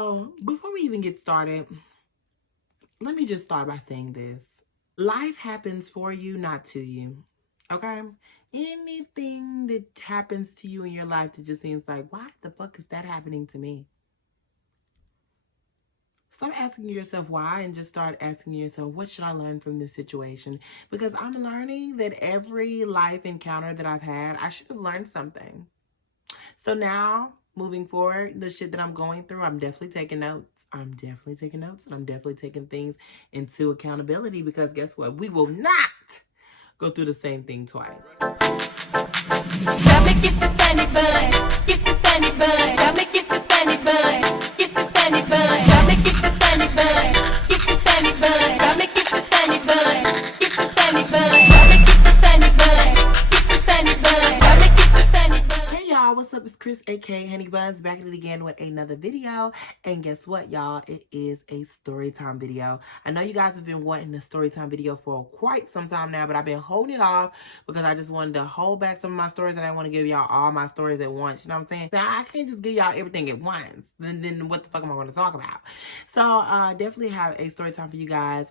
So before we even get started, let me just start by saying this. Life happens for you, not to you. Okay? Anything that happens to you in your life that just seems like, why the fuck is that happening to me? Stop asking yourself why and just start asking yourself, what should I learn from this situation? Because I'm learning that every life encounter that I've had, I should have learned something. So now, moving forward, the shit that I'm going through, I'm definitely taking notes. I'm definitely taking notes, and I'm definitely taking things into accountability, because guess what? We will not go through the same thing twice. Got me get the sandy bun, get the sandy bun. Got me get the sandy bun, get the sandy bun. Got me get the sandy bun, get the sandy bun. Got me get the sandy bun, get the sandy bun. Got me get the sandy bun, get the sandy bun. Got me get the sandy bun. Hey y'all, what's up? It's Chris, aka Honey Buns, back at it again with another video. And guess what, y'all? It is a story time video. I know you guys have been wanting a story time video for quite some time now, but I've been holding it off because I just wanted to hold back some of my stories, and I want to give y'all all my stories at once. You know what I'm saying? Now, I can't just give y'all everything at once. Then what the fuck am I going to talk about? So definitely have a story time for you guys.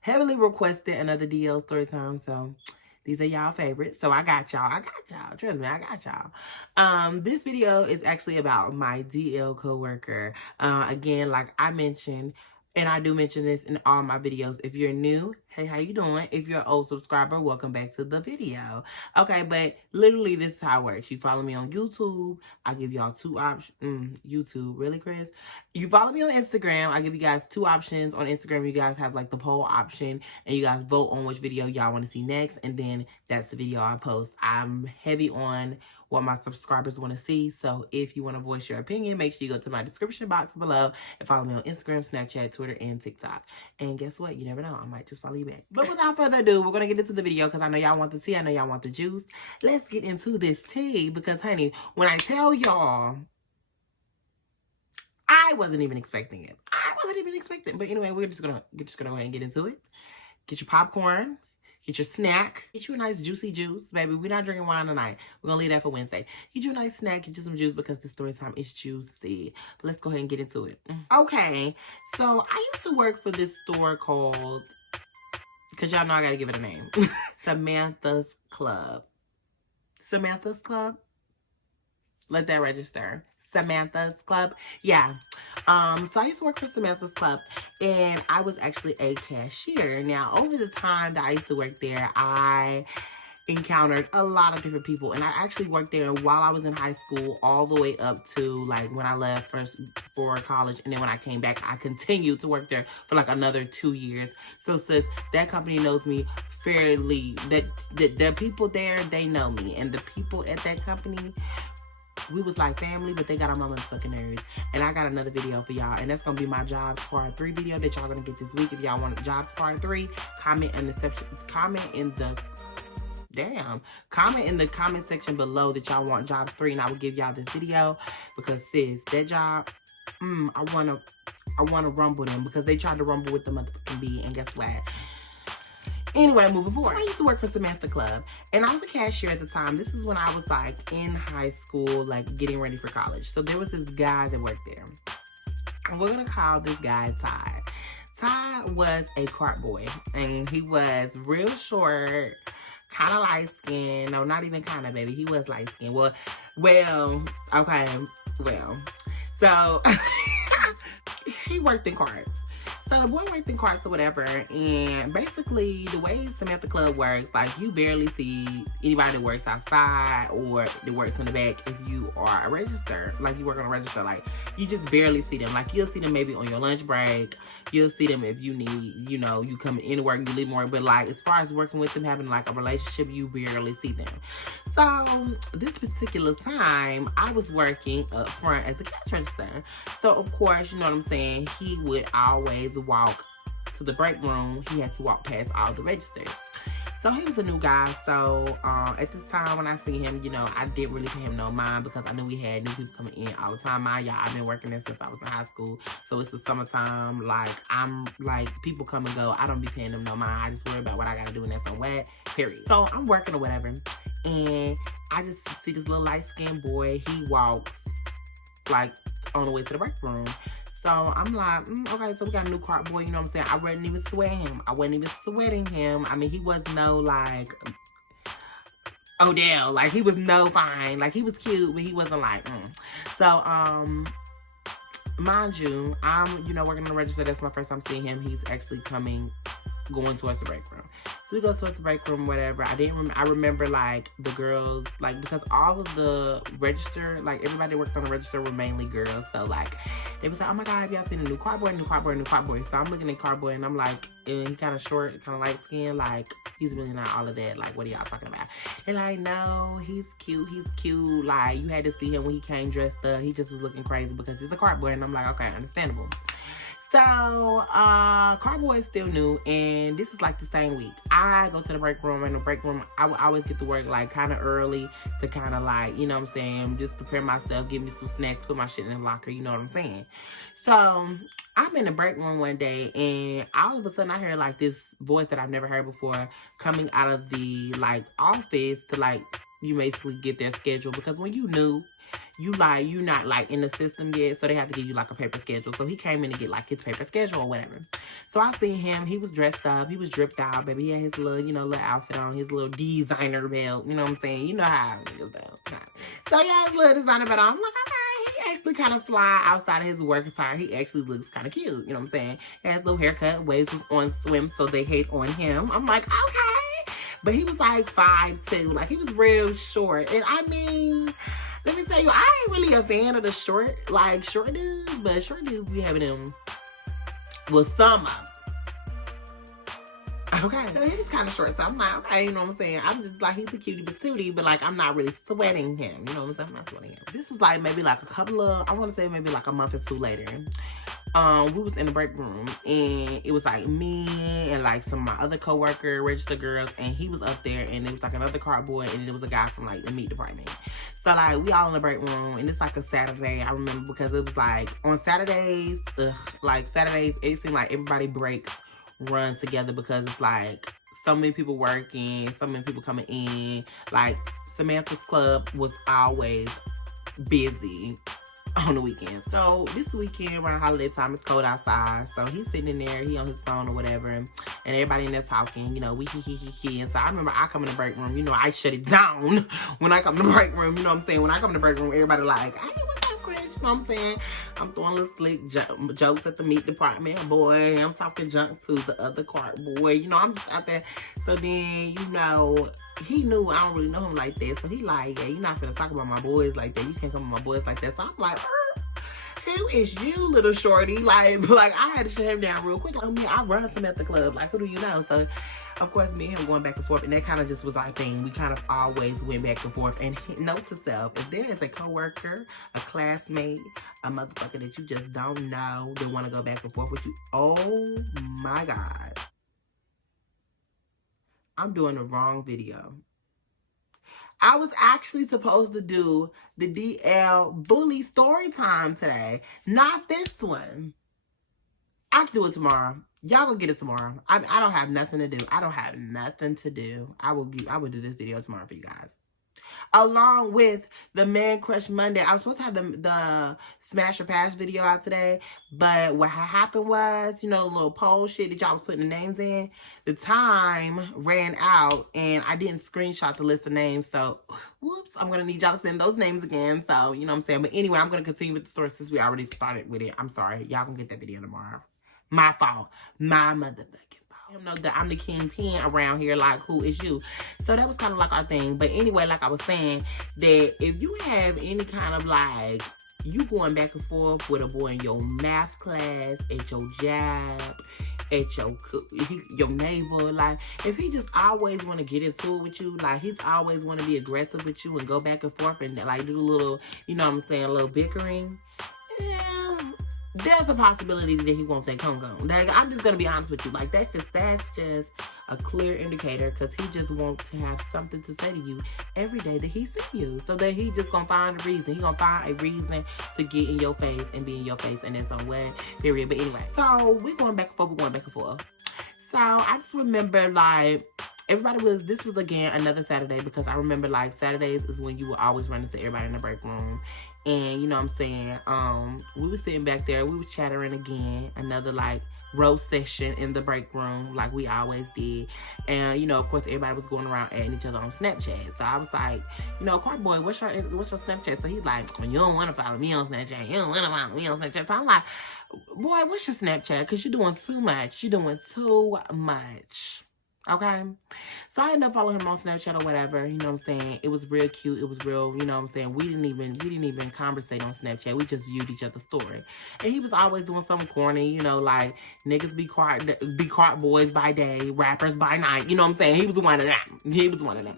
Heavily requested another DL story time, so these are y'all favorites. So I got y'all. Trust me, I got y'all. This video is actually about my DL coworker. Again, like I mentioned, and I do mention this in all my videos. If you're new, hey, how you doing? If you're an old subscriber, welcome back to the video. Okay, but literally this is how it works. You follow me on YouTube, I give y'all two options. YouTube, really, Chris? You follow me on Instagram, I give you guys two options. On Instagram, you guys have like the poll option, and you guys vote on which video y'all want to see next, and then that's the video I post. I'm heavy on what my subscribers want to see. So if you want to voice your opinion, make sure you go to my description box below and follow me on Instagram, Snapchat, Twitter, and TikTok. And guess what? You never know. I might just follow you back. But without further ado, we're going to get into the video because I know y'all want the tea. I know y'all want the juice. Let's get into this tea because, honey, when I tell y'all, I wasn't even expecting it. But anyway, we're just gonna go ahead and get into it. Get your popcorn. Get your snack. Get you a nice juicy juice, baby. We're not drinking wine tonight. We're going to leave that for Wednesday. Get you a nice snack. Get you some juice because the story time is juicy. But let's go ahead and get into it. Okay. So I used to work for this store called, because y'all know I got to give it a name, Samantha's Club. Samantha's Club? Let that register. Samantha's Club. Yeah. So I used to work for Samantha's Club, and I was actually a cashier. Now, over the time that I used to work there, I encountered a lot of different people, and I actually worked there while I was in high school all the way up to like when I left for college, and then when I came back, I continued to work there for like another 2 years. So sis, that company knows me fairly, that the people there, they know me, and the people at that company, we was like family, but they got on my motherfucking nerves. And I got another video for y'all, and that's gonna be my Jobs Part 3 video that y'all gonna get this week. If y'all want Jobs Part 3, comment in the comment section below that y'all want Jobs 3, and I will give y'all this video. Because sis, that job, I wanna rumble them, because they tried to rumble with the motherfucking bee, and guess what? Anyway, moving forward, I used to work for Samantha Club, and I was a cashier at the time. This is when I was like in high school, like getting ready for college. So there was this guy that worked there, and we're gonna call this guy Ty. Ty was a cart boy, and he was real short, kind of light skinned. No, not even kind of, baby. He was light skinned. Okay. So he worked in carts. So the boy worked in carts or whatever, and basically the way Samantha Club works, like you barely see anybody that works outside or that works in the back if you are a register. Like you work on a register, like you just barely see them. Like you'll see them maybe on your lunch break. You'll see them if you need, you know, you come into work, you leave more. But like as far as working with them, having like a relationship, you barely see them. So this particular time, I was working up front as a cash register. So of course, you know what I'm saying, he would always walk to the break room. He had to walk past all the registers. So he was a new guy. So at this time when I seen him, you know, I didn't really pay him no mind because I knew we had new people coming in all the time. Y'all, I've been working there since I was in high school. So it's the summertime. Like, I'm like, people come and go. I don't be paying them no mind. I just worry about what I got to do and that's on wet, period. So I'm working or whatever. And I just see this little light-skinned boy. He walks like on the way to the break room. So I'm like, okay, so we got a new cart boy, you know what I'm saying? I wasn't even sweating him. I mean, he was no like Odell. Like, he was no fine. Like, he was cute, but he wasn't like, So, mind you, I'm, working on the register. That's my first time seeing him. He's actually going towards the break room. So we go towards the break room, whatever. I remember, like, the girls, like, because all of the register, like, everybody that worked on the register were mainly girls. So, like, they was like, oh my God, have y'all seen a new car boy? So I'm looking at car boy and I'm like, he kind of short, kind of light skinned, like, he's really not all of that. Like, what are y'all talking about? And like, no, he's cute. Like, you had to see him when he came dressed up. He just was looking crazy because he's a car boy. And I'm like, okay, understandable. So, car boy is still new, and this is like the same week. I go to the break room, and the break room, I would always get to work like kind of early to kind of like, you know what I'm saying, just prepare myself, give me some snacks, put my shit in the locker, you know what I'm saying. So, I'm in the break room one day, and all of a sudden I hear like this voice that I've never heard before coming out of the like office to like, you basically get their schedule, because when you new, you're not like in the system yet, so they have to give you like a paper schedule. So he came in to get like his paper schedule or whatever. So I seen him, he was dressed up, he was dripped out, baby. He had his little, little outfit on, his little designer belt, you know what I'm saying? You know how niggas do. So he had his little designer belt on. I'm like, okay, he actually kind of fly outside of his work attire. He actually looks kind of cute, you know what I'm saying? He had his little haircut, waves was on swim, so they hate on him. I'm like, okay. But he was like 5'2", like he was real short. And I mean, let me tell you, I ain't really a fan of the short dudes, but short dudes be having them with some of them. Okay, so he was kind of short, so I'm like, okay, you know what I'm saying? I'm just like, he's a cutie patootie, but like, I'm not really sweating him, you know what I'm saying? I'm not sweating him. This was like maybe like I want to say maybe like a month or two later. We was in the break room, and it was like me and like some of my other coworker register girls, and he was up there, and it was like another cart boy, and it was a guy from like the meat department. So like, we all in the break room, and it's like a Saturday. I remember because it was like on Saturdays, it seemed like everybody breaks run together, because it's like so many people working, so many people coming in. Like, Samantha's club was always busy on the weekend. So this weekend around holiday time, it's cold outside, so he's sitting in there, he on his phone or whatever, and everybody in there talking, we he. And so I remember I come in the break room, I shut it down when I come to the break room, you know what I'm saying? When I come to the break room, everybody like, hey, what's up, Chris? You know what I'm saying? I'm throwing little slick jokes at the meat department boy. I'm talking junk to the other cart boy. I'm just out there. So then, he knew I don't really know him like that. So he like, yeah, you're not finna talk about my boys like that. You can't come with my boys like that. So I'm like, who is you, little shorty? Like I had to shut him down real quick. I run some at the club. Like, who do you know? So, of course, me and him going back and forth, and that kind of just was our thing. We kind of always went back and forth. And note to self, if there is a coworker, a classmate, a motherfucker that you just don't know that want to go back and forth with you, oh my God, I'm doing the wrong video. I was actually supposed to do the DL bully story time today, not this one. I can do it tomorrow. Y'all gonna get it tomorrow. I don't have nothing to do. I will do this video tomorrow for you guys. Along with the Man Crush Monday. I was supposed to have the Smash or Pass video out today, but what happened was, the little poll shit that y'all was putting the names in, the time ran out, and I didn't screenshot the list of names, so, whoops, I'm going to need y'all to send those names again, so, you know what I'm saying? But anyway, I'm going to continue with the story since we already started with it. I'm sorry. Y'all gonna get that video tomorrow. My fault. My motherfucking fault. Know that I'm the kingpin around here, like, who is you? So that was kind of like our thing. But anyway, like I was saying, that if you have any kind of like, you going back and forth with a boy in your math class, at your job, at your neighbor, like, if he just always want to get into it with you, like, he's always want to be aggressive with you and go back and forth and like do a little, you know what I'm saying, a little bickering, yeah, there's a possibility that he won't think home gone. Like, I'm just gonna be honest with you. Like, that's just a clear indicator, because he just wants to have something to say to you every day that he see you. So that he just gonna find a reason. He gonna find a reason to get in your face and be in your face, and that's on what, period. But anyway, so we're going back and forth. So I just remember, like, this was again another Saturday, because I remember like Saturdays is when you would always run into everybody in the break room. And you know what I'm saying, we were sitting back there, we were chattering again, another like roast session in the break room like we always did. And you know, of course, everybody was going around adding each other on Snapchat. So I was like, you know, Cart Boy, what's your Snapchat? So he's like, well, you don't want to follow me on Snapchat, you don't want to follow me on Snapchat. So I'm like, boy, what's your Snapchat? Because you're doing too much. You're doing too much. Okay? So I ended up following him on Snapchat or whatever. You know what I'm saying? It was real cute. It was real, you know what I'm saying? We didn't even conversate on Snapchat. We just viewed each other's story. And he was always doing something corny, you know, like niggas be cart boys by day, rappers by night. You know what I'm saying? He was one of them. He was one of them.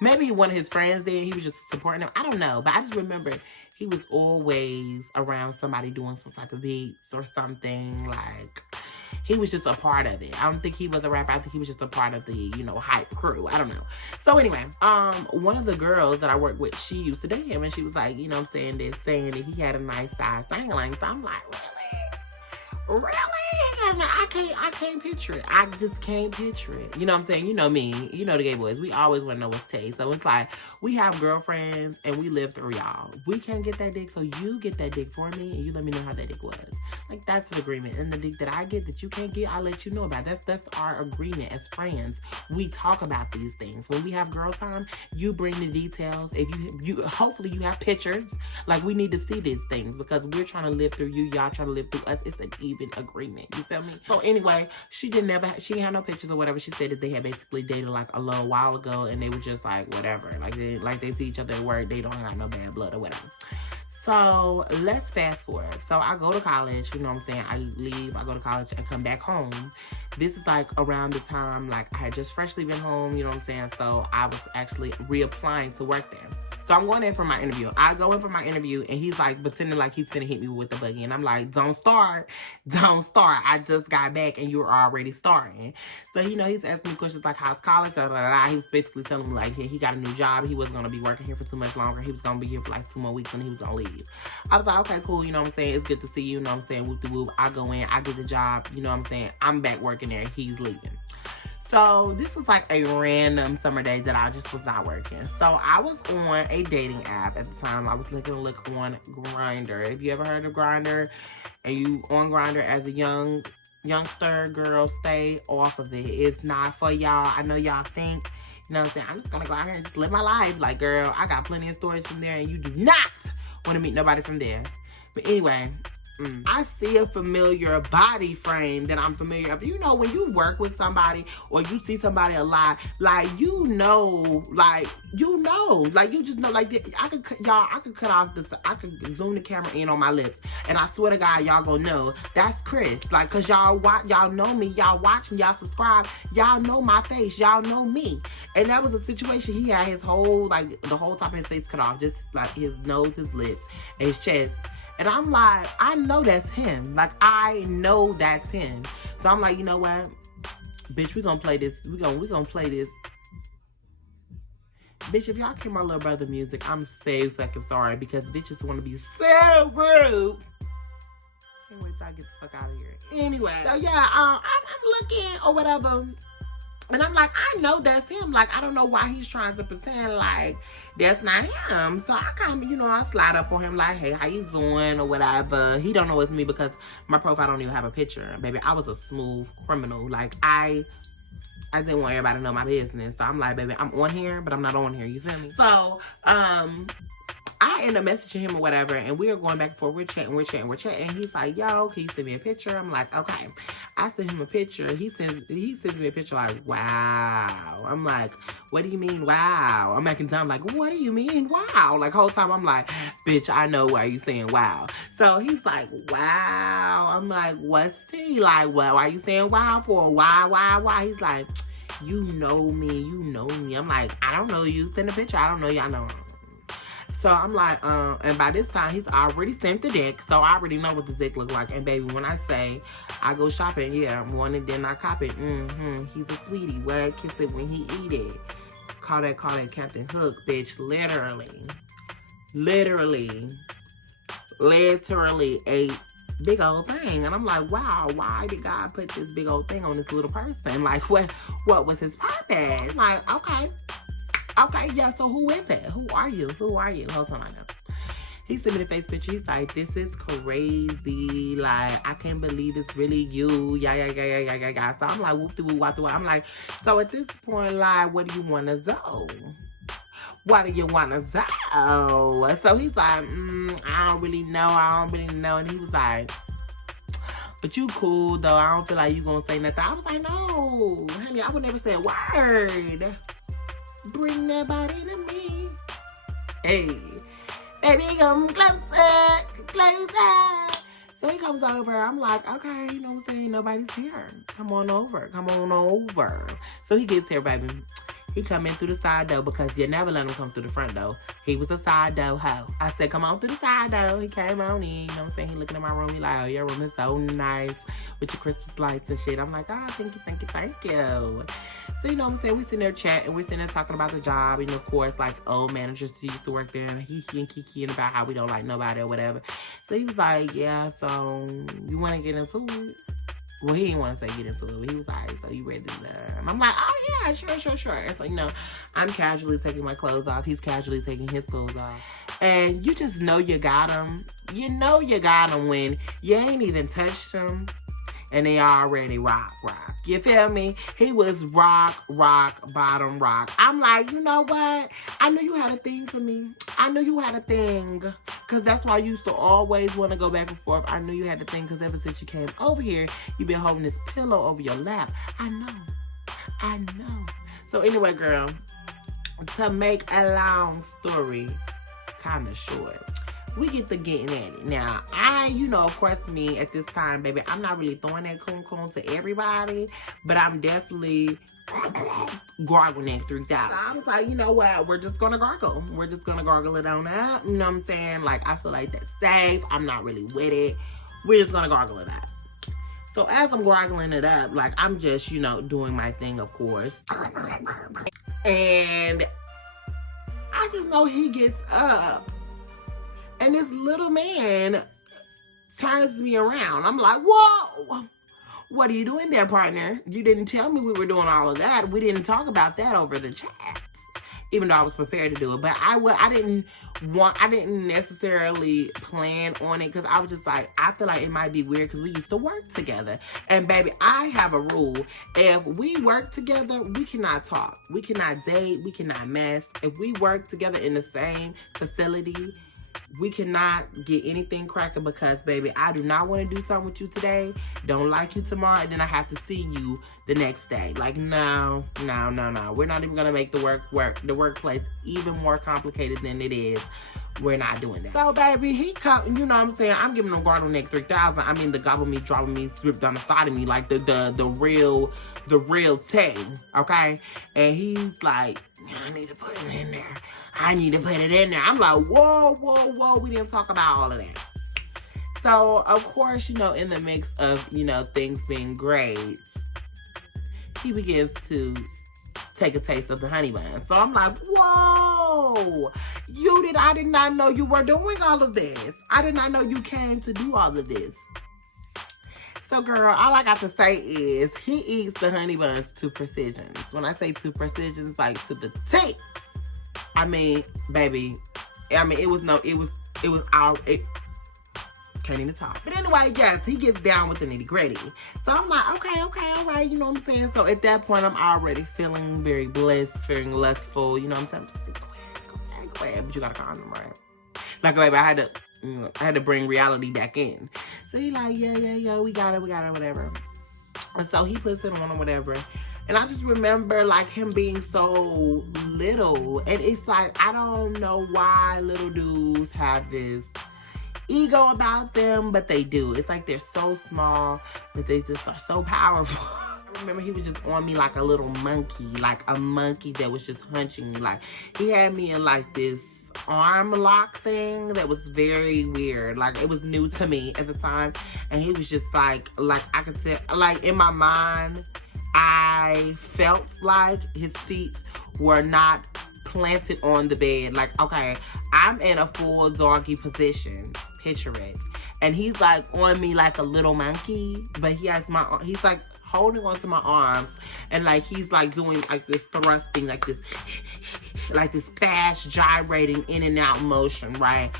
Maybe one of his friends there, he was just supporting them. I don't know. But I just remember he was always around somebody doing some type of beats or something. Like, he was just a part of it. I don't think he was a rapper. I think he was just a part of the, you know, hype crew. I don't know. So anyway, one of the girls that I worked with, she used to date him, and she was like, you know what I'm saying, saying that he had a nice size thing. So I'm like, really? I can't picture it. I just can't picture it. You know what I'm saying? You know me. You know the gay boys. We always want to know what's taste. So it's like, we have girlfriends and we live through y'all. We can't get that dick, so you get that dick for me and you let me know how that dick was. Like, that's an agreement. And the dick that I get that you can't get, I'll let you know about. That's our agreement as friends. We talk about these things. When we have girl time, you bring the details. If you hopefully you have pictures. Like, we need to see these things because we're trying to live through you. Y'all trying to live through us. It's an even agreement. You feel me? So anyway, she didn't have no pictures or whatever. She said that they had basically dated like a little while ago, and they were just like whatever. Like they see each other at work. They don't got no bad blood or whatever. So let's fast forward. So I go to college, you know what I'm saying? I leave, I go to college and come back home. This is like around the time, like I had just freshly been home, you know what I'm saying? So I was actually reapplying to work there. So I'm going in for my interview. I go in for my interview and he's like pretending like he's finna hit me with the buggy. And I'm like, don't start. I just got back and you're already starting. So, you know, he's asking me questions like, how's college? Blah, blah, blah. He was basically telling me like, he got a new job. He wasn't going to be working here for too much longer. He was going to be here for like 2 more weeks and he was going to leave. I was like, okay, cool. You know what I'm saying? It's good to see you. You know what I'm saying? Whoop de whoop. I go in, I get the job. You know what I'm saying? I'm back working there. He's leaving. So this was like a random summer day that I just was not working. So I was on a dating app at the time. I was looking to look on Grindr. Have you ever heard of Grindr? And you on Grindr as a youngster, girl, stay off of it. It's not for y'all. I know y'all think, you know what I'm saying, I'm just gonna go out here and just live my life. Like, girl, I got plenty of stories from there and you do not want to meet nobody from there. But anyway, I see a familiar body frame that I'm familiar of. You know, when you work with somebody or you see somebody alive, like, you just know, like, I could cut off this, I could zoom the camera in on my lips, and I swear to God, y'all gonna know that's Chris. Like, cause y'all know me, y'all watch me, y'all subscribe, y'all know my face, y'all know me. And that was a situation. He had his whole, like, the whole top of his face cut off, just like his nose, his lips, and his chest. And I'm like, I know that's him. Like, I know that's him. So I'm like, you know what? Bitch, we gonna play this. We gonna play this. Bitch, if y'all hear my little brother music, I'm so fucking sorry because bitches want to be so rude. Can't wait till I get the fuck out of here. Anyway, so yeah, I'm looking or whatever. And I'm like, I know that's him. Like, I don't know why he's trying to pretend like that's not him. So I kind of, you know, I slide up on him like, hey, how you doing or whatever. He don't know it's me because my profile don't even have a picture. Baby, I was a smooth criminal. Like, I didn't want everybody to know my business. So I'm like, baby, I'm on here, but I'm not on here. You feel me? So, I end up messaging him or whatever, and we are going back and forth. We're chatting. And he's like, yo, can you send me a picture? I'm like, okay. I sent him a picture. He sends me a picture like, wow. I'm like, what do you mean, wow? I'm making time like, what do you mean, wow? Like, whole time I'm like, bitch, I know why you saying wow. So he's like, wow. I'm like, what's tea? Like, what? Why you saying wow for? Why? He's like, you know me. I'm like, I don't know you. Send a picture. I don't know you. I know. So I'm like, and by this time, he's already sent the dick, so I already know what the dick look like. And baby, when I say I go shopping, yeah, one and then I cop it. He's a sweetie. Well, kiss it when he eat it. Call that Captain Hook, bitch. Literally ate big old thing. And I'm like, wow, why did God put this big old thing on this little person? Like, what was his purpose? Like, okay, yeah, so who is it? Who are you? Hold on, I know. He sent me the face picture. He's like, this is crazy. Like, I can't believe it's really you. Yeah. So I'm like, whoop-de-woo, wop-de-woo. I'm like, so at this point, like, what do you want to do? What do you want to do? So he's like, I don't really know. And he was like, but you cool, though. I don't feel like you gonna say nothing. I was like, no, honey, I would never say a word. Bring that body to me. Hey. Baby, come closer. So he comes over. I'm like, okay, you know what I'm saying? Nobody's here. Come on over. So he gets here, baby. He come in through the side door because you never let him come through the front door. He was a side door hoe. I said, come on through the side door. He came on in, you know what I'm saying? He looking at my room. He like, oh, your room is so nice with your Christmas lights and shit. I'm like, oh, thank you. So, you know what I'm saying? We sitting there chatting. We're sitting there talking about the job. And, of course, like, old managers who used to work there. And he and Kiki and about how we don't like nobody or whatever. So, he was like, yeah, so you want to get into it? Well, he didn't want to say get into it. But he was like, so you ready to learn? I'm like, oh, yeah, sure. And so, you know, I'm casually taking my clothes off. He's casually taking his clothes off. And you just know you got him. You know you got him when you ain't even touched him. And they already rock. You feel me? He was rock, bottom rock. I'm like, you know what? I knew you had a thing for me. I knew you had a thing. Because that's why I used to always want to go back and forth. I knew you had a thing because ever since you came over here, you've been holding this pillow over your lap. I know. So anyway, girl, to make a long story kind of short, we get to getting at it. Now, you know, of course, me at this time, baby, I'm not really throwing that coon to everybody, but I'm definitely gargling that 3,000. So I was like, you know what? We're just gonna gargle. We're just gonna gargle it on up. You know what I'm saying? Like, I feel like that's safe. I'm not really with it. We're just gonna gargle it up. So as I'm gargling it up, like, I'm just, you know, doing my thing, of course. And I just know he gets up. And this little man turns me around. I'm like, whoa, what are you doing there, partner? You didn't tell me we were doing all of that. We didn't talk about that over the chat, even though I was prepared to do it. But I didn't necessarily plan on it because I was just like, I feel like it might be weird because we used to work together. And baby, I have a rule. If we work together, we cannot talk. We cannot date. We cannot mess. If we work together in the same facility, we cannot get anything cracking because, baby, I do not want to do something with you today. Don't like you tomorrow, and then I have to see you the next day. Like, no. We're not even gonna make the workplace even more complicated than it is. We're not doing that. So, baby, he come. You know what I'm saying? I'm giving him garden neck 3,000. I mean, the gobble me, dropping me, stripped down the side of me, like the real thing. Okay, and he's like, I need to put it in there. I'm like, whoa. We didn't talk about all of that. So, of course, you know, in the mix of, you know, things being great, he begins to take a taste of the honey bun. So I'm like, whoa, I did not know you were doing all of this. I did not know you came to do all of this. So, girl, all I got to say is he eats the honey buns to precision. When I say to precision, it's like to the T. I mean, baby, it was can't even talk. But anyway, yes, he gets down with the nitty gritty. So I'm like, okay, all right, you know what I'm saying? So at that point, I'm already feeling very blessed, feeling lustful, you know what I'm saying? Just go ahead, but you got a condom, right? Like, baby, I had to bring reality back in. So he like, yeah, we got it, whatever. And so he puts it on or whatever. And I just remember, like, him being so little. And it's like, I don't know why little dudes have this ego about them, but they do. It's like they're so small, but they just are so powerful. I remember he was just on me like a little monkey, like a monkey that was just hunching me. Like, he had me in, like, this arm lock thing that was very weird. Like, it was new to me at the time. And he was just like I could say, like, in my mind, I felt like his feet were not planted on the bed. Like, okay, I'm in a full doggy position. Picture it. and he's like on me like a little monkey, but he's like holding onto my arms, and like he's like doing like this thrusting, like this fast gyrating in and out motion, right?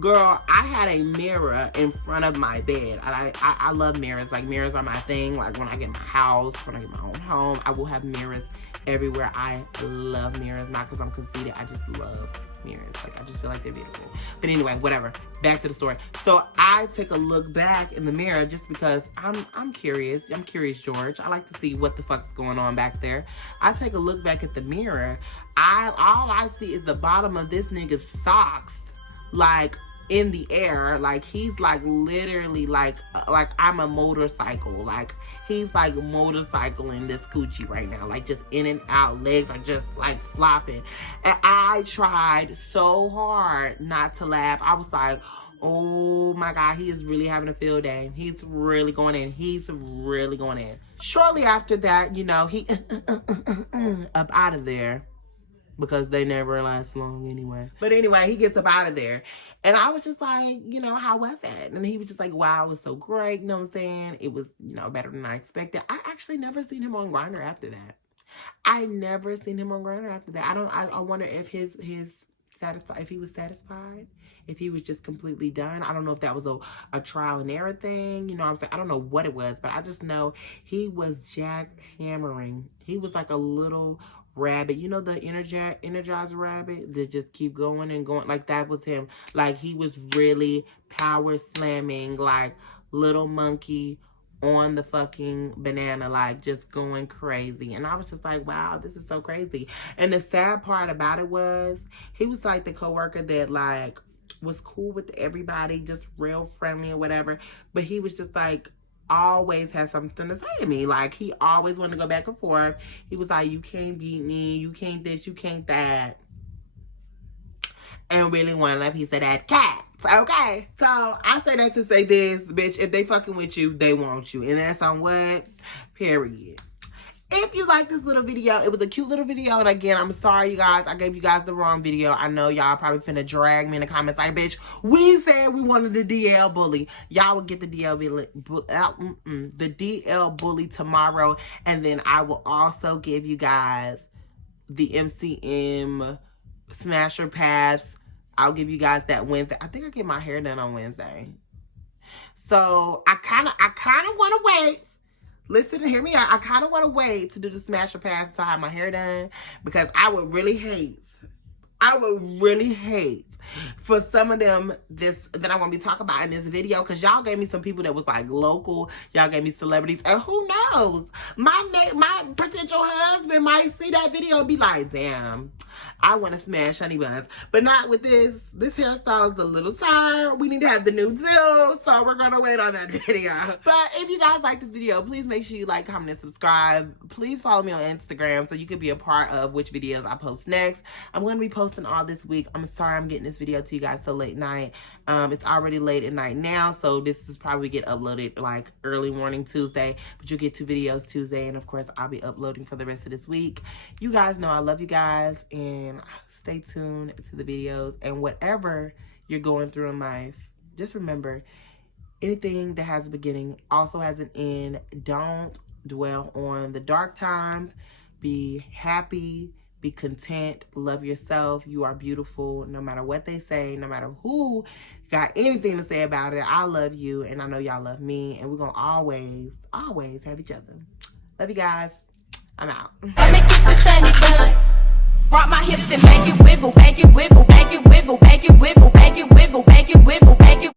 Girl, I had a mirror in front of my bed. I love mirrors. Like, mirrors are my thing. Like, when I get my house, when I get my own home, I will have mirrors everywhere. I love mirrors, not because I'm conceited. I just love mirrors. Like, I just feel like they're beautiful. But anyway, whatever. Back to the story. So I take a look back in the mirror just because I'm curious. I'm curious, George. I like to see what the fuck's going on back there. I take a look back at the mirror. All I see is the bottom of this nigga's socks, like in the air. Like, he's like literally like I'm a motorcycle. Like, he's like motorcycling this coochie right now, like just in and out. Legs are just like flopping, and I tried so hard not to laugh. I was like, oh my God, he is really having a field day. He's really going in. He's really going in. Shortly after that, you know, he up out of there, because they never last long anyway. But anyway, he gets up out of there. And I was just like, you know, how was it? And he was just like, wow, it was so great. You know what I'm saying? It was, you know, better than I expected. I actually never seen him on Grindr after that. I never seen him on Grindr after that. I wonder if if he was satisfied, if he was just completely done. I don't know if that was a trial and error thing. You know what I'm saying? I don't know what it was, but I just know he was jackhammering. He was like a little rabbit, you know, the energizer rabbit that just keep going and going. Like, that was him. Like, he was really power slamming, like little monkey on the fucking banana, like just going crazy. And I was just like, wow, this is so crazy. And the sad part about it was, he was like the coworker that like was cool with everybody, just real friendly or whatever, but he was just like always had something to say to me. Like, he always wanted to go back and forth. He was like, you can't beat me, you can't this, you can't that, and really wanted a piece of that cat. Okay, so I say that to say this, bitch, if they fucking with you, they want you, and that's on what? Period. If you like this little video, it was a cute little video. And again, I'm sorry, you guys. I gave you guys the wrong video. I know y'all probably finna drag me in the comments like, bitch, we said we wanted the DL bully. Y'all will get the DL bully tomorrow. And then I will also give you guys the MCM Smasher Paths. I'll give you guys that Wednesday. I think I get my hair done on Wednesday. So I kind of want to wait. Listen, hear me out. I kind of want to wait to do the Smasher Pass until I have my hair done, because I would really hate for some of them that I want to be talking about in this video, because y'all gave me some people that was like local. Y'all gave me celebrities, and who knows, my potential husband might see that video and be like, damn, I want to smash honey buns. But not with this. This hairstyle is a little tired. We need to have the new do, so we're gonna wait on that video. But if you guys like this video, please make sure you like, comment, and subscribe. Please follow me on Instagram so you can be a part of which videos I post next. I'm going to be posting all this week. I'm sorry I'm getting this video to you guys so late night. It's already late at night now, so this is probably get uploaded like early morning Tuesday, but you'll get 2 videos Tuesday, and of course I'll be uploading for the rest of this week. You guys know I love you guys, and stay tuned to the videos. And whatever you're going through in life, just remember, anything that has a beginning also has an end. Don't dwell on the dark times. Be happy. Be content. Love yourself. You are beautiful, no matter what they say, no matter who got anything to say about it. I love you, and I know y'all love me, and we're going to always, always have each other. Love you guys. I'm out. Rock my hips and make it wiggle, make it wiggle, make it wiggle, make it wiggle, make it wiggle, make it wiggle, make it